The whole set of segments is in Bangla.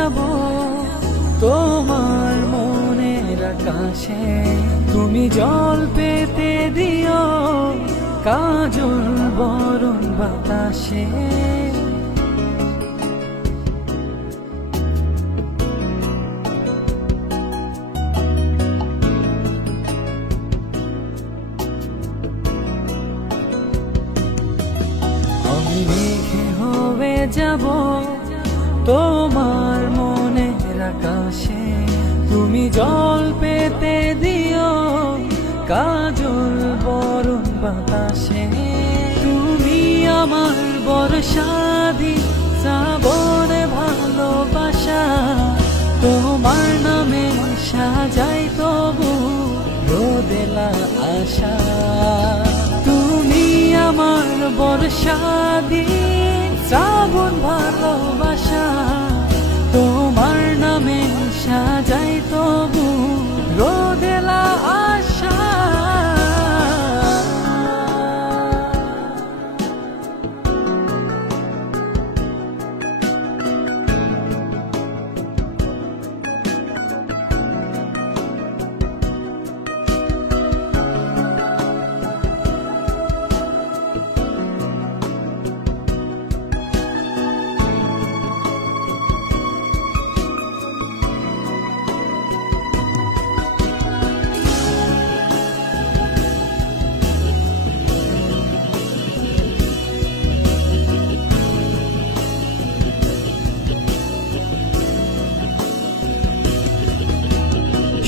যাব তোমার মনের আকাশে। তুমি জল পেতে দিও কাজল বরণ বাতাসে। আমি মেঘে হয়ে যাব তোমার মনের আকাশে। তুমি জল পেতে দিও কাজল বরণ বাতাসে। তুমি আমার বর্ষা দি শ্রাবণ ভালোবাসা। তোমার নামে সাজাই তবু রোদেলা আশা। তুমি আমার বর্ষা দি শ্রাবণ ভালোবাসা। তোমার নামে সাজাই তবু রোদেলা আশা।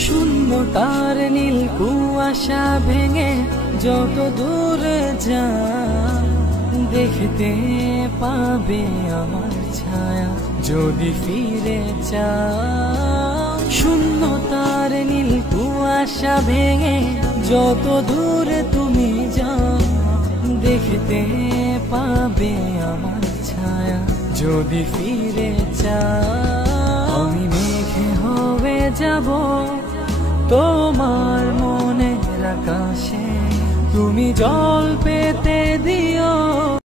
শূন্যতার নীল কুয়াশা ভেঙে যত দূরে যা দেখতে পাবে আমার ছায়া যদি ফিরে চাও। শূন্যতার নীল কুয়াশা ভেঙে যত দূরে তুমি যাও দেখতে পাবে আমার ছায়া যদি ফিরে চাও। আমি মেঘে হয়ে যাব তোমার মনের আকাশে। তুমি জল পেতে দিও